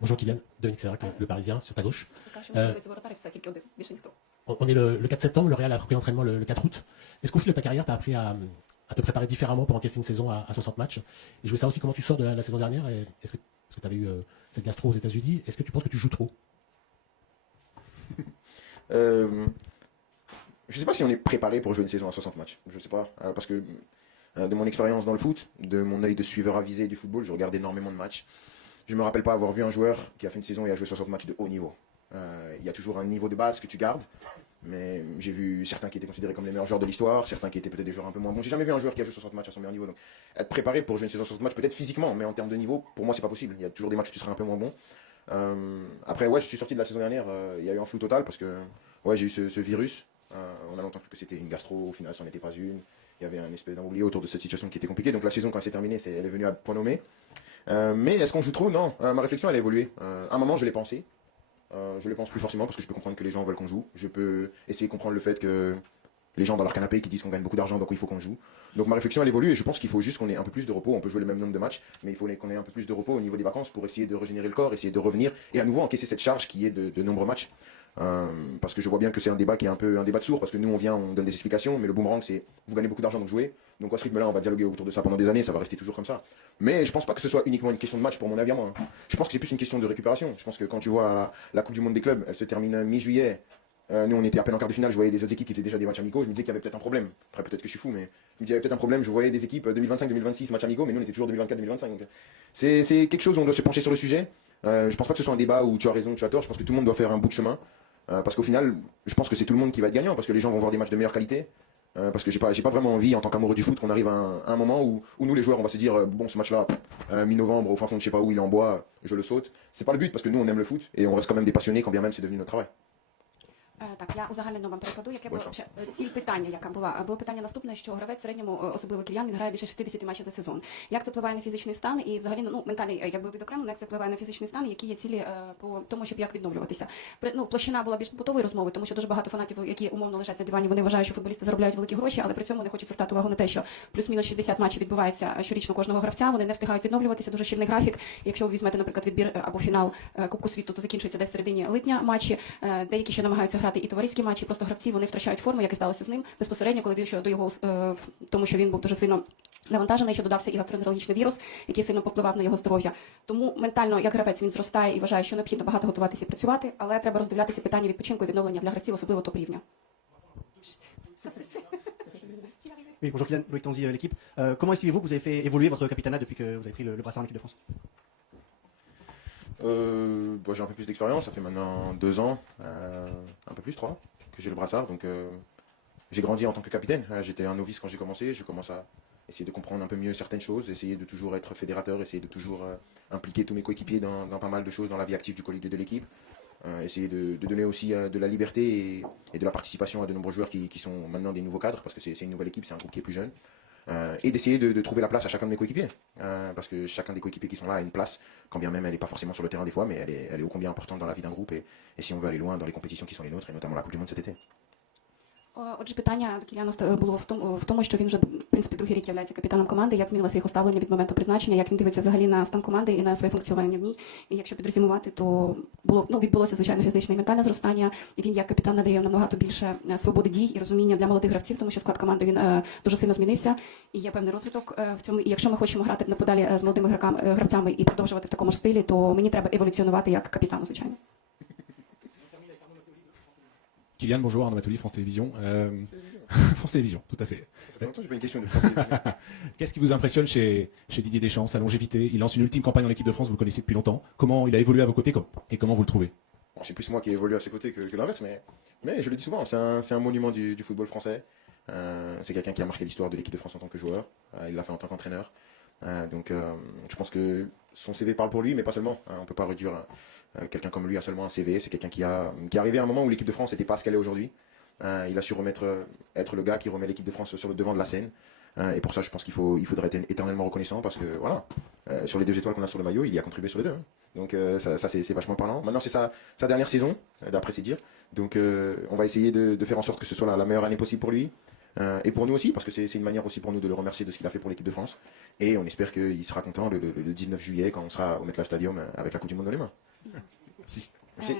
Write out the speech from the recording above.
Bonjour Kylian, Dominique Sévrac, le Parisien, sur ta gauche. Сказав, що подобається воротар, все тільки один, більше ніхто. On est le 4 septembre, le Real a repris l'entraînement le 4 août. Est-ce qu'au fil de ta carrière, tu as appris à te préparer différemment pour encaisser une saison à 60 matchs? Et je voulais savoir aussi comment tu sors de la saison dernière. Est-ce que tu avais eu cette gastro aux États-Unis? Est-ce que tu penses que tu joues trop? Je sais pas si on est préparé pour jouer une saison à 60 matchs. Je sais pas. Parce que de mon expérience dans le foot, de mon œil de suiveur avisé du football, je regarde énormément de matchs. Je me rappelle pas avoir vu un joueur qui a fait une saison et a joué 60 matchs de haut niveau. Il y a toujours un niveau de base que tu gardes. Mais j'ai vu certains qui étaient considérés comme les meilleurs joueurs de l'histoire, certains qui étaient peut-être des joueurs un peu moins bons. J'ai jamais vu un joueur qui a joué 60 matchs à son meilleur niveau. Donc, être préparé pour jouer une saison à 60 matchs, peut-être physiquement, mais en termes de niveau, pour moi, c'est pas possible. Il y a toujours des matchs où tu seras un peu moins bon. Après, ouais, je suis sorti de la saison dernière. Il y a eu un flou total parce que ouais, j'ai eu ce virus. On a longtemps cru que c'était une gastro. Au final, ça n'en était pas une. Il y avait un espèce d'embrouille autour de cette situation qui était compliquée. Donc la saison, quand elle s'est terminée, elle est venue à point nommé. Mais est-ce qu'on joue trop? Non. Ma réflexion, elle a évolué. À un moment, je l'ai pensé. Je le pense plus forcément parce que je peux comprendre que les gens veulent qu'on joue. Je peux essayer de comprendre le fait que les gens dans leur canapé qui disent qu'on gagne beaucoup d'argent, donc il faut qu'on joue. Donc ma réflexion elle évolue et je pense qu'il faut juste qu'on ait un peu plus de repos. On peut jouer le même nombre de matchs, mais il faut qu'on ait un peu plus de repos au niveau des vacances pour essayer de régénérer le corps, essayer de revenir et à nouveau encaisser cette charge qui est de nombreux matchs. Parce que je vois bien que c'est un débat qui est un peu un débat de sourds parce que nous on vient, on donne des explications, mais le boomerang c'est vous gagnez beaucoup d'argent donc jouez. Donc à ce rythme-là on va dialoguer autour de ça pendant des années, ça va rester toujours comme ça. Mais je pense pas que ce soit uniquement une question de match pour mon avis à moi. Je pense que c'est plus une question de récupération. Je pense que quand tu vois la Coupe du Monde des clubs, elle se termine mi-juillet. Nous on était à peine en quart de finale, je voyais des autres équipes qui faisaient déjà des matchs amicaux, je me disais qu'il y avait peut-être un problème. Après peut-être que je suis fou, mais je me disais qu'il y avait peut-être un problème, je voyais des équipes 2025-2026 matchs amicaux, mais nous on était toujours 2024-2025. Donc c'est quelque chose où on doit se pencher sur le sujet. Je pense pas que ce soit un débat où tu as raison, tu as tort, je pense que tout le monde doit faire un bout de chemin. Parce qu'au final, je pense que c'est tout le monde qui va être gagnant, parce que les gens vont voir des matchs de meilleure qualité. Parce que j'ai pas vraiment envie, en tant qu'amoureux du foot, qu'on arrive à un moment où nous les joueurs on va se dire bon ce match-là, mi-novembre, au fin fond de je sais pas où il est en bois, je le saute. C'est pas le but parce que nous on aime le foot et on reste quand même des passionnés quand bien même c'est devenu notre travail. Так, я узагальнено вам перекладу, яке було ціль питання, яка була. Було питання наступне, що гравець в середньому, особливо Кільян, він грає більше 60 матчів за сезон. Як це впливає на фізичний стан і взагалі, ну, ментальний, якби відокремлено, як це впливає на фізичний стан, які є цілі по тому, щоб як відновлюватися. Площина була більш побутової розмови, тому що дуже багато фанатів, які умовно лежать на дивані, вони вважають, що футболісти заробляють великі гроші, але при цьому не хочуть звертати увагу на те, що плюс-мінус 60 матчів відбувається щорічно кожного гравця, вони не встигають відновлюватися, дуже щільний графік. Якщо ви візьмете, наприклад, відбір або фінал Кубку світу, то закінчується десь в середині липня матчі, деякі ще намагаються грати і товариські матчі. Просто гравці вони втрачають форму, як і сталося з ним безпосередньо, коли що до його тому, що він був дуже сильно навантажений, що додався і гастроентерологічний вірус, який сильно повпливав на його здоров'я. Тому ментально, як гравець, він зростає і вважає, що необхідно багато готуватися і працювати, але треба роздивлятися питання відпочинку і відновлення для гравців, особливо топ-рівня. Oui, bonjour Kylian, Loïc Tanzi, l'équipe. Comment estimez-vous que vous avez fait évoluer votre capitanat depuis que vous avez pris le brassard en équipe de France? J'ai un peu plus d'expérience, ça fait maintenant 2 ans, un peu plus 3, que j'ai le brassard. Donc j'ai grandi en tant que capitaine. J'étais un novice quand j'ai commencé. Je commence à essayer de comprendre un peu mieux certaines choses, essayer de toujours être fédérateur, essayer de toujours impliquer tous mes coéquipiers dans pas mal de choses dans la vie active du collectif de l'équipe. Essayer de donner aussi de la liberté et de la participation à de nombreux joueurs qui sont maintenant des nouveaux cadres, parce que c'est une nouvelle équipe, c'est un groupe qui est plus jeune. Et d'essayer de trouver la place à chacun de mes coéquipiers. Parce que chacun des coéquipiers qui sont là a une place, quand bien même elle n'est pas forcément sur le terrain des fois, mais elle est ô combien importante dans la vie d'un groupe et si on veut aller loin dans les compétitions qui sont les nôtres, et notamment la Coupe du Monde cet été. Отже, питання до Кіляна було в тому, що він вже, в принципі, другий рік є капітаном команди, як змінилося його ставлення від моменту призначення, як він дивиться взагалі на стан команди і на своє функціонування в ній. І якщо підрезюмувати, то відбулося, звичайно, фізичне і ментальне зростання, і він як капітан надає набагато більше свободи дій і розуміння для молодих гравців, тому що склад команди він дуже сильно змінився, і є певний розвиток в цьому. І якщо ми хочемо грати подалі з молодими гравцями і продовжувати в такому ж стилі, то мені треба еволюціонувати як капітану, звичайно. Kylian, bonjour, Arnaud Matoli, France Télévisions. France Télévisions, tout à fait. Ça fait longtemps que j'ai pas une question de France Télévisions. Qu'est-ce qui vous impressionne chez Didier Deschamps, sa longévité? Il lance une ultime campagne en équipe de France, vous le connaissez depuis longtemps. Comment il a évolué à vos côtés et comment vous le trouvez? Bon, c'est plus moi qui ai évolué à ses côtés que l'inverse, mais je le dis souvent, c'est un monument du football français. C'est quelqu'un qui a marqué l'histoire de l'équipe de France en tant que joueur. Il l'a fait en tant qu'entraîneur. Donc je pense que son CV parle pour lui, mais pas seulement. On ne peut pas réduire quelqu'un comme lui à seulement un CV. C'est quelqu'un qui est arrivé à un moment où l'équipe de France n'était pas ce qu'elle est aujourd'hui. Il a su être le gars qui remet l'équipe de France sur le devant de la scène. Et pour ça, je pense qu'il faudrait être éternellement reconnaissant parce que voilà, sur les 2 étoiles qu'on a sur le maillot, il y a contribué sur les 2. Donc ça c'est vachement parlant. Maintenant, c'est sa dernière saison, d'après ses dires. Donc on va essayer de faire en sorte que ce soit la meilleure année possible pour lui. Et pour nous aussi, parce que c'est une manière aussi pour nous de le remercier de ce qu'il a fait pour l'équipe de France. Et on espère qu'il sera content le 19 juillet quand on sera au MetLife Stadium avec la Coupe du Monde dans les mains. Merci. Merci.